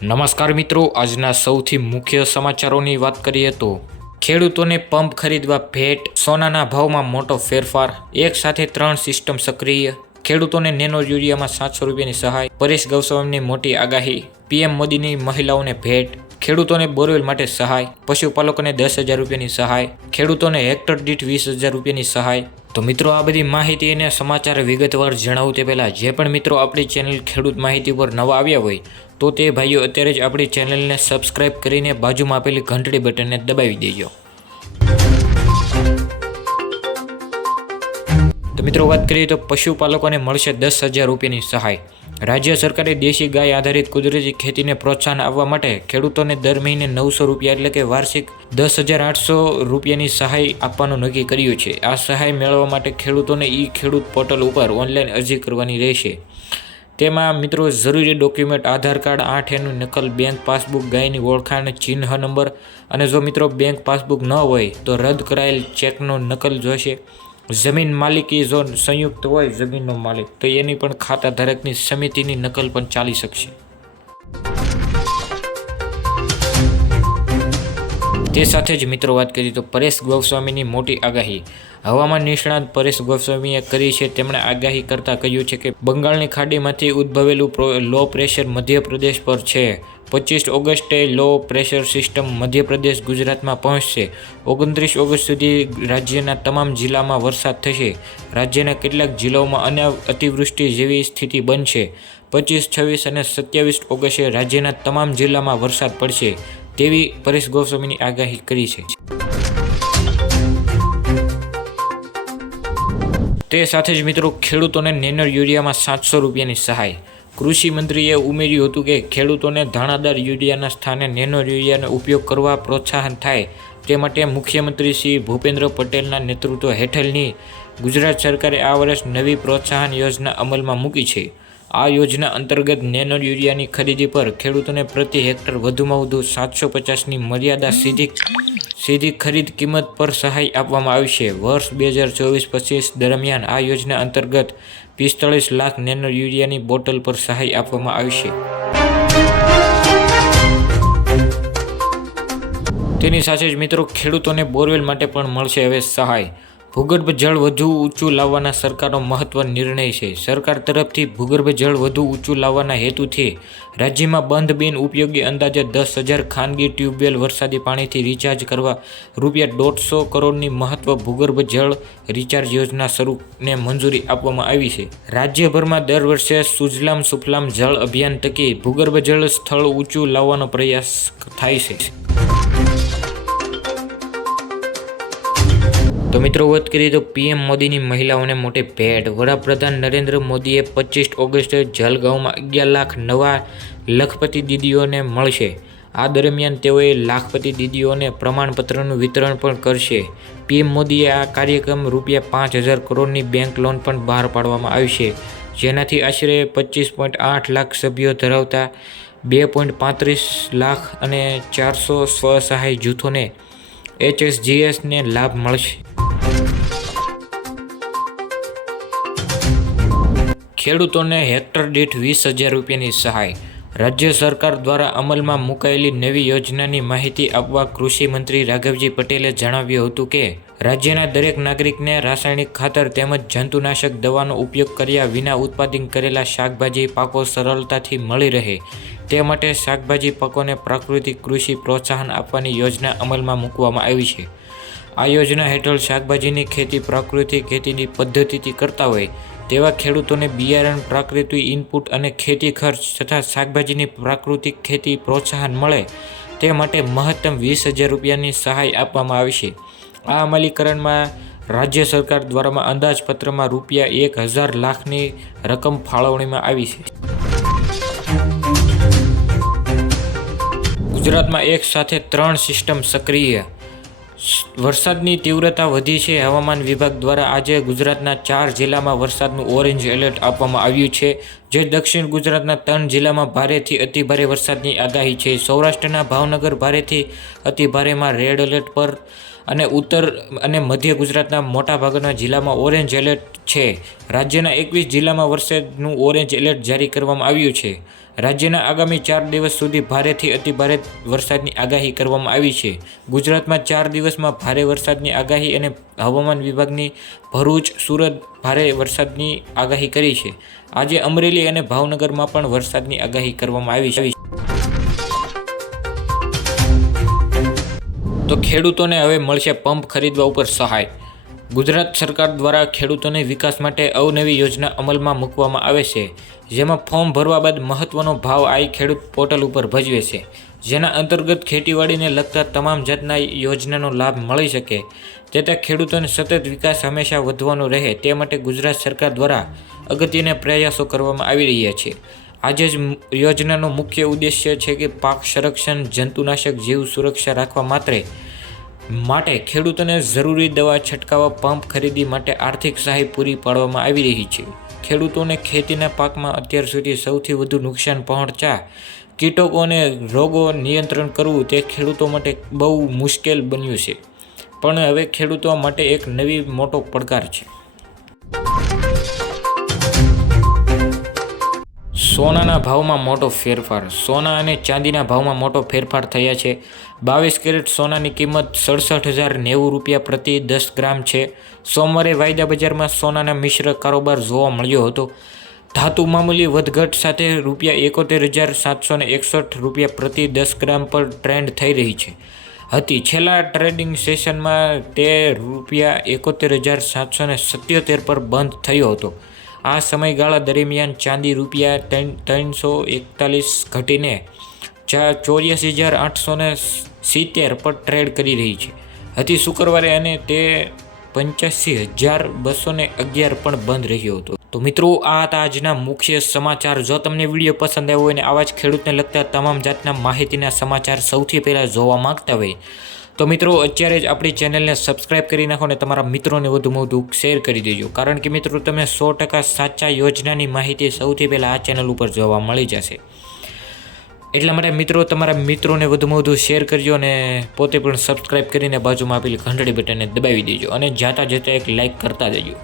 નમસ્કાર મિત્રો, આજના સૌથી મુખ્ય સમાચારોની વાત કરીએ તો ખેડૂતોને પંપ ખરીદવા ભેટ, સોનાના ભાવમાં મોટો ફેરફાર, એક સાથે 3 સિસ્ટમ સક્રિય, ખેડૂતોને નેનો યુરિયામાં 700 રૂપિયાની સહાય, પરેશ ગોસ્વામીની મોટી આગાહી, પીએમ મોદીની મહિલાઓને ભેટ, ખેડૂતોને બોરવેલ માટે સહાય, પશુપાલકોને 10,000 રૂપિયાની સહાય, ખેડૂતોને હેક્ટર દીઠ 20,000 રૂપિયાની સહાય। તો મિત્રો, આ બધી માહિતી અને સમાચાર વિગતવાર જણાવું તે પહેલાં જે પણ મિત્રો આપણી ચેનલ ખેડૂત માહિતી પર નવા આવ્યા હોય તો તે ભાઈઓ અત્યારે જ આપણી ચેનલને સબસ્ક્રાઇબ કરીને બાજુમાં આપેલી ઘંટડી બટનને દબાવી દેજો। તો મિત્રો, વાત કરીએ તો પશુપાલકોને મળશે 10,000 રૂપિયાની સહાય। રાજ્ય સરકારે દેશી ગાય આધારિત કુદરતી ખેતીને પ્રોત્સાહન આપવા માટે ખેડૂતોને દર મહિને 900 રૂપિયા એટલે કે વાર્ષિક 10,800 રૂપિયાની સહાય આપવાનું નક્કી કર્યું છે। આ સહાય મેળવવા માટે ખેડૂતોને ખેડૂત પોર્ટલ ઉપર ઓનલાઈન અરજી કરવાની રહેશે। તેમાં મિત્રો જરૂરી ડોક્યુમેન્ટ આધાર કાર્ડ, 8Aનું નકલ, બેંક પાસબુક, ગાયની ઓળખાણ ચિહ્ન નંબર અને જો મિત્રો બેંક પાસબુક ન હોય તો રદ કરાયેલ ચેકનો નકલ જોશે। જમીન માલિકી જો સંયુક્ત હોય જમીનનો માલિક તો એની પણ ખાતા ધારકની સમિતિની નકલ પણ ચાલી શકશે। તે સાથે જ મિત્રો વાત કરીએ તો પરેશ ગોસ્વામીની મોટી આગાહી। હવામાન નિષ્ણાત પરેશ ગોસ્વામીએ કરી છે। તેમણે આગાહી કરતા કહ્યું છે કે બંગાળની ખાડીમાંથી ઉદ્ભવેલું લો પ્રેશર મધ્યપ્રદેશ પર છે। 25 ઓગસ્ટે લો પ્રેશર સિસ્ટમ મધ્યપ્રદેશ ગુજરાતમાં પહોંચશે। 29 ઓગસ્ટ સુધી રાજ્યના તમામ જિલ્લામાં વરસાદ થશે। રાજ્યના કેટલાક જિલ્લાઓમાં અતિવૃષ્ટિ જેવી સ્થિતિ બનશે। 25, 26 અને 27 ઓગસ્ટે રાજ્યના તમામ જિલ્લામાં વરસાદ પડશે તેવી પરેશ ગોસ્વામીની આગાહી કરી છે। તે સાથે જ મિત્રો ખેડૂતોને નેનો યુરિયામાં 700 રૂપિયાની સહાય। કૃષિ મંત્રીએ ઉમેર્યું હતું કે ખેડૂતોને દાણાદાર યુરિયાના સ્થાને નેનો યુરિયાનો ઉપયોગ કરવા પ્રોત્સાહન થાય તે માટે મુખ્યમંત્રી શ્રી ભૂપેન્દ્ર પટેલના નેતૃત્વ હેઠળની ગુજરાત સરકારે આ વર્ષ નવી પ્રોત્સાહન યોજના અમલમાં મૂકી છે। આ યોજના અંતર્ગત નેનો યુરિયાની ખરીદી પર ખેડૂતોને પ્રતિ હેક્ટર વધુમાં વધુ 750ની મર્યાદા સીધી ખરીદ કિંમત પર સહાય આપવામાં આવશે। વર્ષ 2024-25 દરમિયાન આ યોજના અંતર્ગત 45 લાખ નેનો યુરિયાની બોટલ પર સહાય આપવામાં આવશે। તેની સાથે જ મિત્રો ખેડૂતોને બોરવેલ માટે પણ મળશે હવે સહાય। ભૂગર્ભ જળ વધુ ઊંચું લાવવાના સરકારનો મહત્વનો નિર્ણય છે। સરકાર તરફથી ભૂગર્ભ જળ વધુ ઊંચું લાવવાના હેતુથી રાજ્યમાં બંધ બિન ઉપયોગી અંદાજે 10,000 ખાનગી ટ્યુબવેલ વરસાદી પાણીથી રિચાર્જ કરવા ₹150 કરોડની મહત્વ ભૂગર્ભ જળ રિચાર્જ યોજના શરૂને મંજૂરી આપવામાં આવી છે। રાજ્યભરમાં દર વર્ષે સુજલામ સુફલામ જળ અભિયાન થકી ભૂગર્ભ જળ સ્થળ ઊંચું લાવવાનો પ્રયાસ થાય છે। તો મિત્રો, વાત કરીએ તો પીએમ મોદીની મહિલાઓને મોટી ભેટ। વડાપ્રધાન નરેન્દ્ર મોદીએ 25 ઓગસ્ટે જલગાંવમાં 11 લાખ નવા લખપતિ દીદીઓને મળશે। આ દરમિયાન તેઓએ લાખપતિ દીદીઓને પ્રમાણપત્રનું વિતરણ પણ કરશે। પીએમ મોદીએ આ કાર્યક્રમ ₹5,000 કરોડની બેંક લોન પણ બહાર પાડવામાં આવશે, જેનાથી આશરે 25.8 લાખ સભ્યો ધરાવતા 2.35 લાખ અને 400 સ્વસહાય જૂથોને HSGSને લાભ મળશે। ખેડૂતોને હેક્ટર દીઠ 20,000 રૂપિયાની સહાય। રાજ્ય સરકાર દ્વારા અમલમાં મુકાયેલી નવી યોજનાની માહિતી આપવા કૃષિ મંત્રી રાઘવજી પટેલે જણાવ્યું હતું કે રાજ્યના દરેક નાગરિકને રાસાયણિક ખાતર તેમજ જંતુનાશક દવાનો ઉપયોગ કર્યા વિના ઉત્પાદન કરેલા શાકભાજી પાકો સરળતાથી મળી રહે તે માટે શાકભાજી પાકોને પ્રાકૃતિક કૃષિ પ્રોત્સાહન આપવાની યોજના અમલમાં મૂકવામાં આવી છે। આ યોજના હેઠળ શાકભાજીની ખેતી પ્રાકૃતિક ખેતીની પદ્ધતિથી કરતા હોય તેવા ખેડૂતોને બિયારણ, પ્રાકૃતિક ઇનપુટ અને ખેતી ખર્ચ તથા શાકભાજીની પ્રાકૃતિક ખેતી પ્રોત્સાહન મળે તે માટે મહત્તમ 20,000 રૂપિયાની સહાય આપવામાં આવશે। આ અમલીકરણમાં રાજ્ય સરકાર દ્વારા અંદાજપત્રમાં ₹1,000 લાખની રકમ ફાળવણીમાં આવી છે। ગુજરાતમાં એક સાથે 3 સિસ્ટમ સક્રિય, વરસાદની તીવ્રતા વધી છે। હવામાન વિભાગ દ્વારા આજે ગુજરાતના 4 જિલ્લામાં વરસાદનું ઓરેન્જ એલર્ટ આપવામાં આવ્યું છે, જે દક્ષિણ ગુજરાતના 3 જિલ્લામાં ભારેથી અતિભારે વરસાદની આગાહી છે। સૌરાષ્ટ્રના ભાવનગર ભારેથી અતિભારેમાં રેડ એલર્ટ પર અને ઉત્તર અને મધ્ય ગુજરાતના મોટાભાગના જિલ્લામાં ઓરેન્જ એલર્ટ છે. રાજ્યના 21 જિલ્લામાં વરસાદનું ઓરેન્જ એલર્ટ જારી કરવામાં આવ્યું છે. રાજ્યના આગામી 4 દિવસ સુધી ભારેથી અતિભારે વરસાદની આગાહી કરવામાં આવી છે. ગુજરાતમાં 4 દિવસમાં ભારે વરસાદની આગાહી અને હવામાન વિભાગની ભરૂચ, સુરત ભારે વરસાદની આગાહી કરી છે. આજે અમરેલી અને ભાવનગરમાં પણ વરસાદની આગાહી કરવામાં આવી છે. તો ખેડૂતોને હવે મળશે પંપ ખરીદવા ઉપર સહાય. ગુજરાત સરકાર દ્વારા ખેડૂતોને વિકાસ માટે અવનવી યોજના અમલમાં મૂકવામાં આવે છે, જેમાં ફોર્મ ભરવા બાદ મહત્વનો ભાવ આઈ ખેડૂત પોર્ટલ ઉપર ભજવે છે, જેના અંતર્ગત ખેતીવાડીને લગતા તમામ જાતના યોજનાનો લાભ મળી શકે. તેથી ખેડૂતોને સતત વિકાસ હંમેશા વધવાનો રહે તે માટે ગુજરાત સરકાર દ્વારા અગત્યના પ્રયાસો કરવામાં આવી રહ્યા છે. આજે જ યોજનાનો મુખ્ય ઉદ્દેશ્ય છે કે પાક સંરક્ષણ, જંતુનાશક, જીવ સુરક્ષા રાખવા માટે ખેડૂતોને જરૂરી દવા છંટકાવ, પંપ ખરીદી માટે આર્થિક સહાય પૂરી પાડવામાં આવી રહી છે. ખેડૂતોને ખેતીના પાકમાં અત્યાર સુધી સૌથી વધુ નુકસાન પહોંચતા કીટકો અને રોગો નિયંત્રણ કરવું તે ખેડૂતો માટે બહુ મુશ્કેલ બન્યું છે, પણ હવે ખેડૂતો માટે એક નવી મોટો પડકાર છે. સોનાના ભાવમાં મોટો ફેરફાર. સોના અને ચાંદીના ભાવમાં મોટો ફેરફાર થયા છે. 22 કેરેટ સોનાની કિંમત 67,090 રૂપિયા પ્રતિ 10 ગ્રામ છે. સોમવારે વાયદા બજારમાં સોનાના મિશ્ર કારોબાર જોવા મળ્યો હતો. ધાતુ મામૂલી વધઘટ સાથે ₹71,761 રૂપિયા પ્રતિ 10 ગ્રામ પર ટ્રેન્ડ થઈ રહી હતી. છેલ્લા ટ્રેડિંગ સેશનમાં તે ₹71,777 પર બંધ થયો હતો. આ સમયગાળા દરમિયાન ચાંદી ₹341 ઘટીને 84,870 પર ટ્રેડ કરી રહી હતી શુક્રવારે, અને તે 85,211 પણ બંધ રહ્યો હતો. તો મિત્રો, આ હતા આજના મુખ્ય સમાચાર. જો તમને વિડીયો પસંદ આવ્યો હોય અને આવા જ ખેડૂતને લગતા તમામ જાતના માહિતીના સમાચાર સૌથી પહેલાં જોવા માંગતા હોય તો મિત્રો અત્યારે જ આપણી ચેનલને સબસ્ક્રાઇબ કરી નાખો અને તમારા મિત્રોને વધુમાં વધુ શેર કરી દેજો, કારણ કે મિત્રો તમે 100% સાચા યોજનાની માહિતી સૌથી પહેલાં આ ચેનલ ઉપર જોવા મળી જશે. એટલા માટે મિત્રો તમારા મિત્રોને વધુમાં વધુ શેર કરજો અને પોતે પણ સબસ્ક્રાઇબ કરીને બાજુમાં આપેલી ઘંટડી બટનને દબાવી દેજો અને જાતા એક લાઇક કરતા જજો.